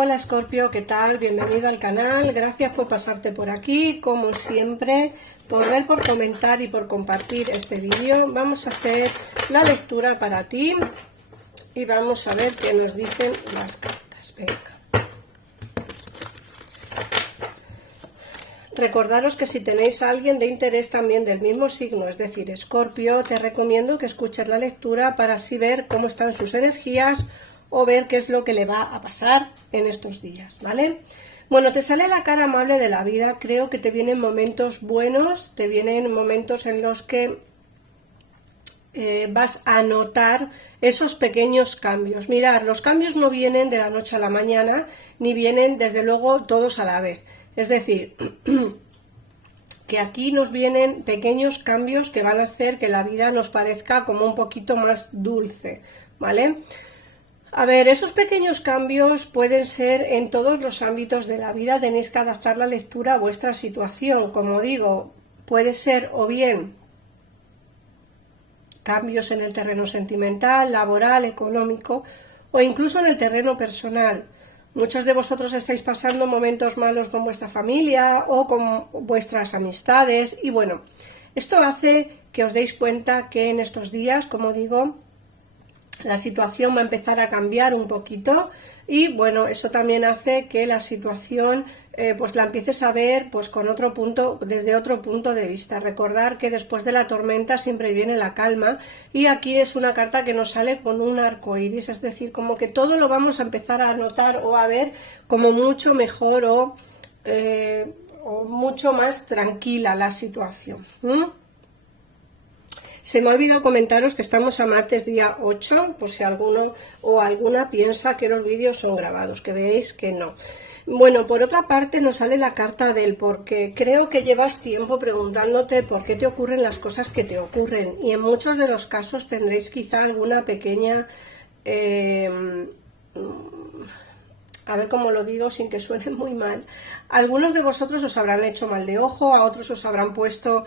Hola Escorpio, ¿qué tal? Bienvenido al canal, gracias por pasarte por aquí, como siempre, por ver, por comentar y por compartir este vídeo. Vamos a hacer la lectura para ti y vamos a ver qué nos dicen las cartas. Venga. Recordaros que si tenéis a alguien de interés también del mismo signo, es decir, Escorpio, te recomiendo que escuches la lectura para así ver cómo están sus energías o ver qué es lo que le va a pasar en estos días, ¿vale? Bueno, te sale la cara amable de la vida, creo que te vienen momentos buenos, te vienen momentos en los que vas a notar esos pequeños cambios. Mirad, los cambios no vienen de la noche a la mañana, ni vienen desde luego todos a la vez. Es decir, que aquí nos vienen pequeños cambios que van a hacer que la vida nos parezca como un poquito más dulce, ¿vale? A ver, esos pequeños cambios pueden ser en todos los ámbitos de la vida, tenéis que adaptar la lectura a vuestra situación. Como digo, puede ser o bien cambios en el terreno sentimental, laboral, económico o incluso en el terreno personal. Muchos de vosotros estáis pasando momentos malos con vuestra familia o con vuestras amistades y bueno, esto hace que os deis cuenta que en estos días, como digo, la situación va a empezar a cambiar un poquito y bueno, eso también hace que la situación pues la empieces a ver pues con otro punto, desde otro punto de vista. Recordar que después de la tormenta siempre viene la calma y aquí es una carta que nos sale con un arco iris, es decir, como que todo lo vamos a empezar a notar o a ver como mucho mejor o mucho más tranquila la situación. Se me ha olvidado comentaros que estamos a martes día 8, por si alguno o alguna piensa que los vídeos son grabados, que veáis que no. Bueno, por otra parte nos sale la carta del por qué. Creo que llevas tiempo preguntándote por qué te ocurren las cosas que te ocurren y en muchos de los casos tendréis quizá alguna pequeña... a ver cómo lo digo sin que suene muy mal. Algunos de vosotros os habrán hecho mal de ojo, a otros os habrán puesto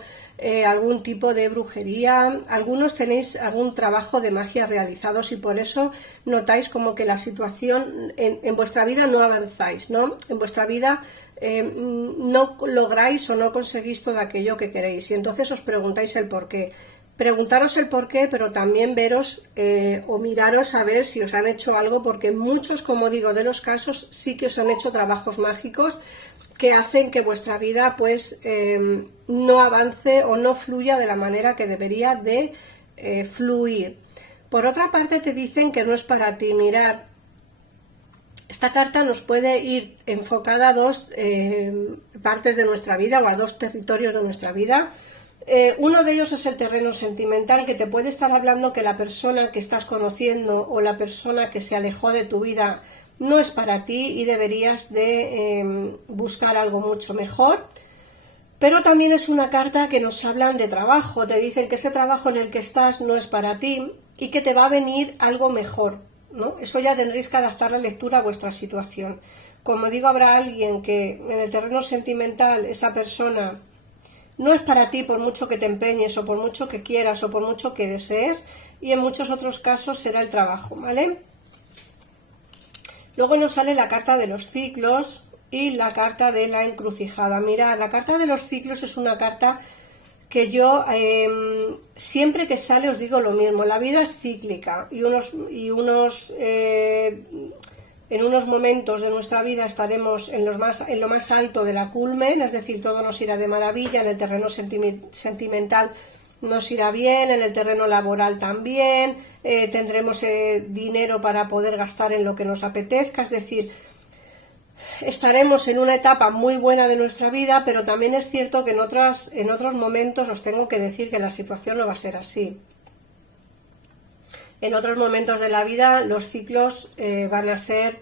algún tipo de brujería, algunos tenéis algún trabajo de magia realizados y por eso notáis como que la situación en vuestra vida no avanzáis, ¿no? En vuestra vida no lográis o no conseguís todo aquello que queréis y entonces os preguntáis el por qué. Preguntaros el por qué, pero también veros o miraros a ver si os han hecho algo, porque muchos, como digo, de los casos sí que os han hecho trabajos mágicos que hacen que vuestra vida pues no avance o no fluya de la manera que debería de fluir. Por otra parte te dicen que no es para ti. Mirad, esta carta nos puede ir enfocada a dos partes de nuestra vida o a dos territorios de nuestra vida. Uno de ellos es el terreno sentimental, que te puede estar hablando que la persona que estás conociendo o la persona que se alejó de tu vida no es para ti y deberías de buscar algo mucho mejor. Pero también es una carta que nos hablan de trabajo, te dicen que ese trabajo en el que estás no es para ti y que te va a venir algo mejor, ¿no? Eso ya tendréis que adaptar la lectura a vuestra situación. Como digo, habrá alguien que en el terreno sentimental esa persona no es para ti por mucho que te empeñes o por mucho que quieras o por mucho que desees y en muchos otros casos será el trabajo, ¿vale? Luego nos sale la carta de los ciclos y la carta de la encrucijada. Mira, la carta de los ciclos es una carta que yo siempre que sale os digo lo mismo, la vida es cíclica y en unos momentos de nuestra vida estaremos en lo más alto de la culmen, es decir, todo nos irá de maravilla, en el terreno sentimental nos irá bien, en el terreno laboral también, tendremos dinero para poder gastar en lo que nos apetezca, es decir, estaremos en una etapa muy buena de nuestra vida, pero también es cierto que en otros momentos os tengo que decir que la situación no va a ser así. En otros momentos de la vida los ciclos van a ser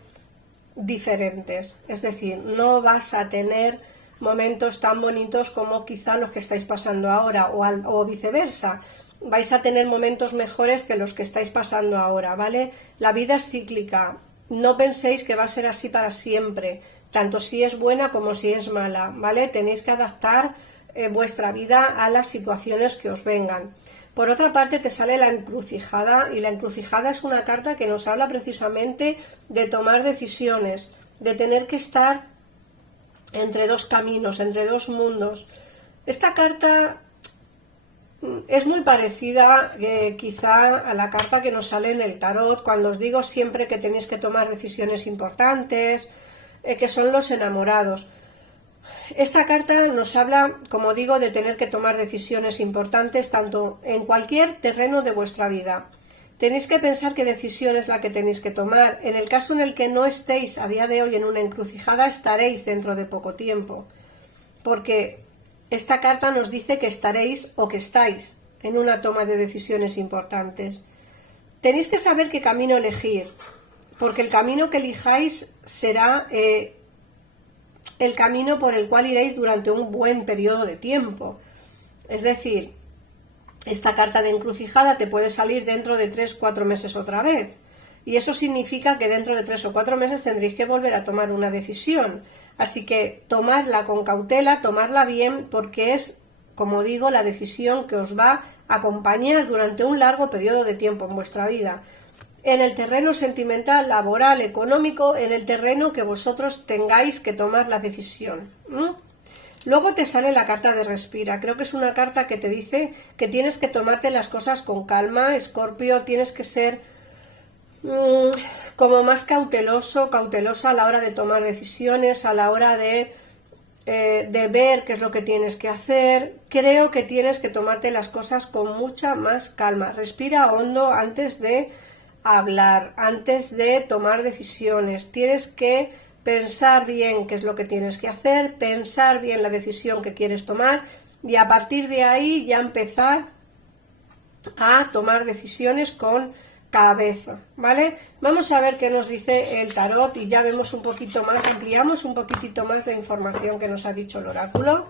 diferentes, es decir, no vas a tener momentos tan bonitos como quizá los que estáis pasando ahora o viceversa, vais a tener momentos mejores que los que estáis pasando ahora, ¿vale? La vida es cíclica, no penséis que va a ser así para siempre, tanto si es buena como si es mala, ¿vale? Tenéis que adaptar vuestra vida a las situaciones que os vengan. Por otra parte te sale la encrucijada y la encrucijada es una carta que nos habla precisamente de tomar decisiones, de tener que estar entre dos caminos, entre dos mundos. Esta carta es muy parecida quizá a la carta que nos sale en el tarot, cuando os digo siempre que tenéis que tomar decisiones importantes, que son los enamorados. Esta carta nos habla, como digo, de tener que tomar decisiones importantes tanto en cualquier terreno de vuestra vida. Tenéis que pensar qué decisión es la que tenéis que tomar. En el caso en el que no estéis a día de hoy en una encrucijada, estaréis dentro de poco tiempo, porque esta carta nos dice que estaréis o que estáis en una toma de decisiones importantes. Tenéis que saber qué camino elegir, porque el camino que elijáis será el camino por el cual iréis durante un buen periodo de tiempo. Es decir, esta carta de encrucijada te puede salir dentro de 3-4 meses otra vez. Y eso significa que dentro de 3 o 4 meses tendréis que volver a tomar una decisión. Así que tomadla con cautela, tomadla bien, porque es, como digo, la decisión que os va a acompañar durante un largo periodo de tiempo en vuestra vida. En el terreno sentimental, laboral, económico, en el terreno que vosotros tengáis que tomar la decisión. Luego te sale la carta de respira. Creo que es una carta que te dice que tienes que tomarte las cosas con calma, Escorpio, tienes que ser como más cautelosa a la hora de tomar decisiones, a la hora de ver qué es lo que tienes que hacer. Creo que tienes que tomarte las cosas con mucha más calma. Respira hondo antes de hablar, antes de tomar decisiones. Tienes que pensar bien qué es lo que tienes que hacer, pensar bien la decisión que quieres tomar y a partir de ahí ya empezar a tomar decisiones con cabeza, ¿vale? Vamos a ver qué nos dice el tarot y ya vemos un poquito más, ampliamos un poquitito más la información que nos ha dicho el oráculo.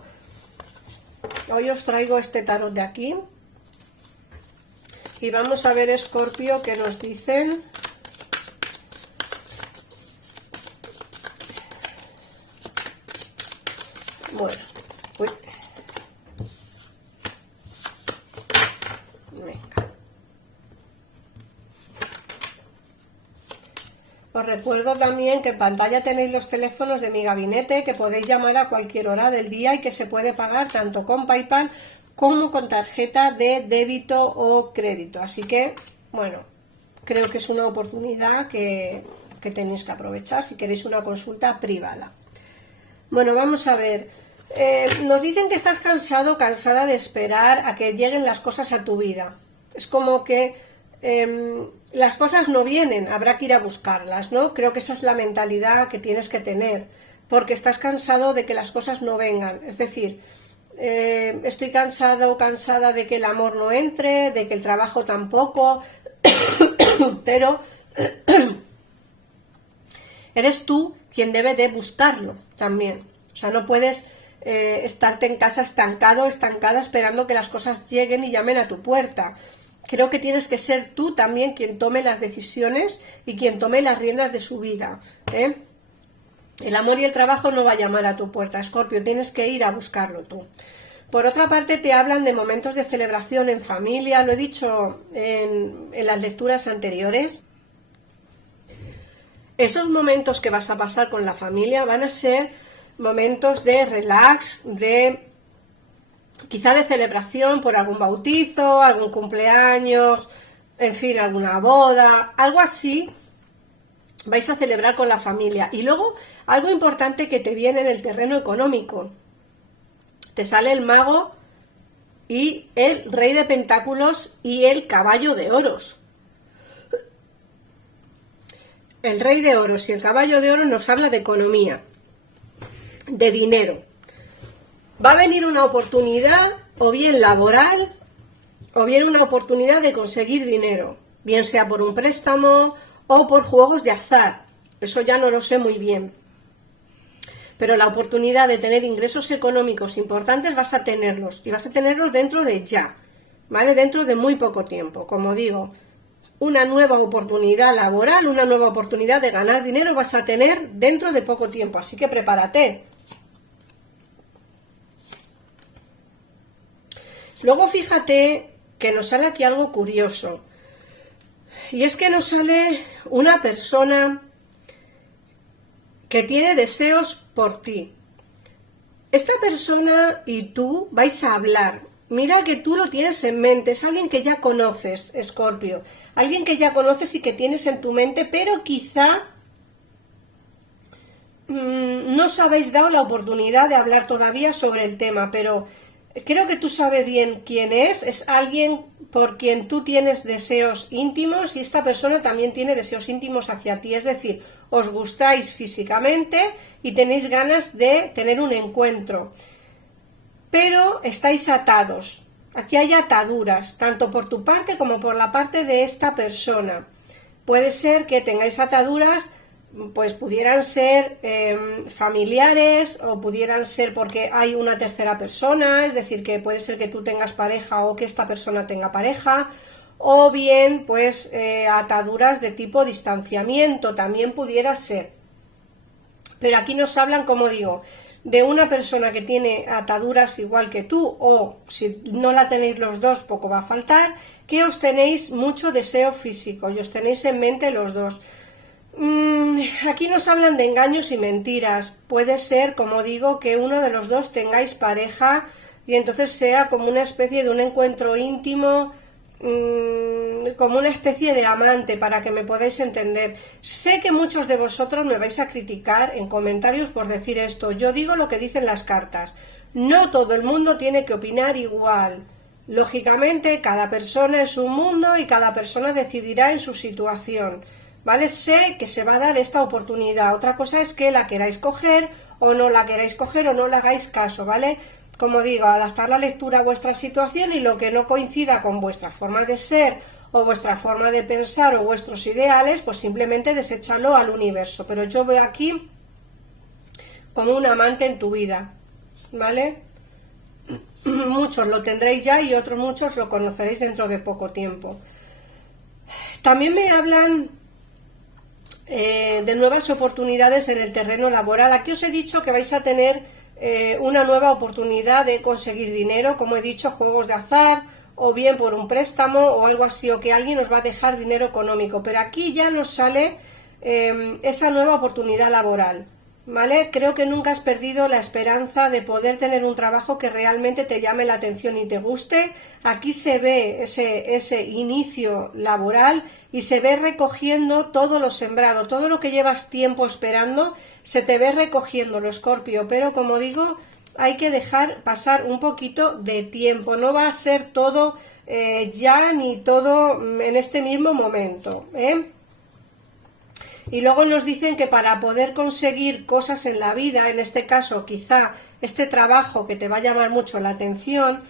Hoy os traigo este tarot de aquí y vamos a ver, Escorpio, qué nos dicen. Bueno, uy. Venga. Os recuerdo también que en pantalla tenéis los teléfonos de mi gabinete, que podéis llamar a cualquier hora del día y que se puede pagar tanto con PayPal como con tarjeta de débito o crédito. Así que, bueno, creo que es una oportunidad que tenéis que aprovechar si queréis una consulta privada. Bueno, vamos a ver. Nos dicen que estás cansado, cansada de esperar a que lleguen las cosas a tu vida. Es como que las cosas no vienen, habrá que ir a buscarlas, ¿no? Creo que esa es la mentalidad que tienes que tener, porque estás cansado de que las cosas no vengan. Es decir, estoy cansado o cansada de que el amor no entre, de que el trabajo tampoco, pero eres tú quien debe de buscarlo también. O sea, no puedes estarte en casa estancado, estancada, esperando que las cosas lleguen y llamen a tu puerta. Creo que tienes que ser tú también quien tome las decisiones y quien tome las riendas de su vida, ¿eh? El amor y el trabajo no va a llamar a tu puerta, Escorpio, tienes que ir a buscarlo tú. Por otra parte, te hablan de momentos de celebración en familia, lo he dicho en las lecturas anteriores. Esos momentos que vas a pasar con la familia van a ser momentos de relax, quizá de celebración por algún bautizo, algún cumpleaños, en fin, alguna boda, algo así vais a celebrar con la familia. Y luego, algo importante que te viene en el terreno económico. Te sale el mago y el rey de pentáculos y el caballo de oros. El rey de oros y el caballo de oros nos habla de economía, de dinero. Va a venir una oportunidad, o bien laboral, o bien una oportunidad de conseguir dinero, bien sea por un préstamo o por juegos de azar. Eso ya no lo sé muy bien. Pero la oportunidad de tener ingresos económicos importantes vas a tenerlos, y vas a tenerlos dentro de ya, ¿vale? Dentro de muy poco tiempo, como digo. Una nueva oportunidad laboral, una nueva oportunidad de ganar dinero vas a tener dentro de poco tiempo, así que prepárate. Luego fíjate que nos sale aquí algo curioso, y es que nos sale una persona que tiene deseos por ti. Esta persona y tú vais a hablar. Mira que tú lo tienes en mente, es alguien que ya conoces, Escorpio. Alguien que ya conoces y que tienes en tu mente, pero quizá no os habéis dado la oportunidad de hablar todavía sobre el tema, pero creo que tú sabes bien quién es alguien por quien tú tienes deseos íntimos y esta persona también tiene deseos íntimos hacia ti, es decir, os gustáis físicamente y tenéis ganas de tener un encuentro, pero estáis atados. Aquí hay ataduras, tanto por tu parte como por la parte de esta persona. Puede ser que tengáis ataduras, pues pudieran ser familiares o pudieran ser porque hay una tercera persona, es decir, que puede ser que tú tengas pareja o que esta persona tenga pareja, o bien pues ataduras de tipo distanciamiento, también pudiera ser. Pero aquí nos hablan, como digo, de una persona que tiene ataduras igual que tú, o si no la tenéis los dos, poco va a faltar, que os tenéis mucho deseo físico y os tenéis en mente los dos. Aquí nos hablan de engaños y mentiras. Puede ser, como digo, que uno de los dos tengáis pareja y entonces sea como una especie de un encuentro íntimo, como una especie de amante, para que me podáis entender. Sé que muchos de vosotros me vais a criticar en comentarios por decir esto. Yo digo lo que dicen las cartas. No todo el mundo tiene que opinar igual. Lógicamente, cada persona es un mundo y cada persona decidirá en su situación. ¿Vale? Sé que se va a dar esta oportunidad. Otra cosa es que la queráis coger o no la queráis coger o no le hagáis caso, ¿vale? Como digo, adaptar la lectura a vuestra situación y lo que no coincida con vuestra forma de ser o vuestra forma de pensar o vuestros ideales, pues simplemente deséchalo al universo. Pero yo veo aquí como un amante en tu vida, ¿vale? Muchos lo tendréis ya y otros muchos lo conoceréis dentro de poco tiempo. También me hablan de nuevas oportunidades en el terreno laboral. Aquí os he dicho que vais a tener una nueva oportunidad de conseguir dinero, como he dicho, juegos de azar, o bien por un préstamo o algo así, o que alguien os va a dejar dinero económico, pero aquí ya nos sale esa nueva oportunidad laboral, ¿vale? Creo que nunca has perdido la esperanza de poder tener un trabajo que realmente te llame la atención y te guste. Aquí se ve ese inicio laboral y se ve recogiendo todo lo sembrado, todo lo que llevas tiempo esperando, se te ve recogiéndolo, Escorpio, pero como digo, hay que dejar pasar un poquito de tiempo, no va a ser todo ya ni todo en este mismo momento, ¿eh? Y luego nos dicen que para poder conseguir cosas en la vida, en este caso quizá este trabajo que te va a llamar mucho la atención,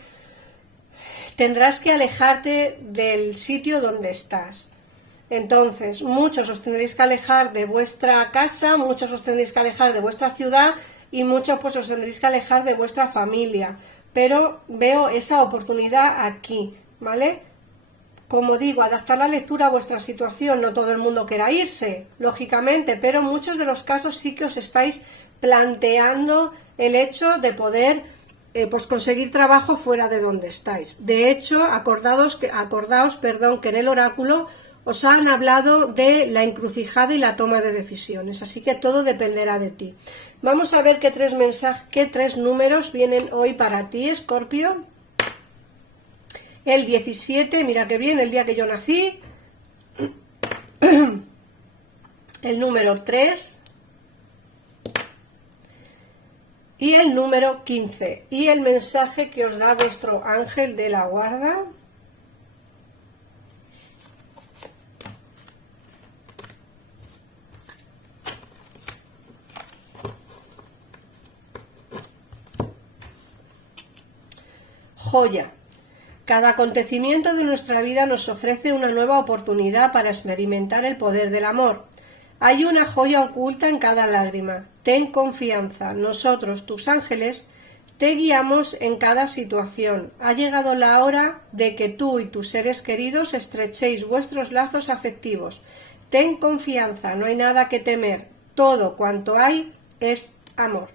tendrás que alejarte del sitio donde estás. Entonces, muchos os tendréis que alejar de vuestra casa, muchos os tendréis que alejar de vuestra ciudad y muchos pues os tendréis que alejar de vuestra familia. Pero veo esa oportunidad aquí, ¿vale? Como digo, adaptar la lectura a vuestra situación. No todo el mundo quiera irse, lógicamente, pero en muchos de los casos sí que os estáis planteando el hecho de poder pues conseguir trabajo fuera de donde estáis. De hecho, acordaos que en el oráculo os han hablado de la encrucijada y la toma de decisiones, así que todo dependerá de ti. Vamos a ver qué tres números vienen hoy para ti, Escorpio. El 17, mira que bien, el día que yo nací. El número 3 y el número 15. Y el mensaje que os da vuestro ángel de la guarda. Joya. Cada acontecimiento de nuestra vida nos ofrece una nueva oportunidad para experimentar el poder del amor. Hay una joya oculta en cada lágrima. Ten confianza. Nosotros, tus ángeles, te guiamos en cada situación. Ha llegado la hora de que tú y tus seres queridos estrechéis vuestros lazos afectivos. Ten confianza, no hay nada que temer. Todo cuanto hay es amor.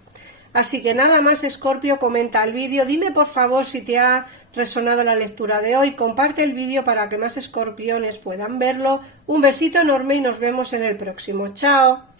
Así que nada más, Escorpio, comenta el vídeo. Dime por favor si te ha resonado la lectura de hoy. Comparte el vídeo para que más escorpiones puedan verlo. Un besito enorme y nos vemos en el próximo. Chao.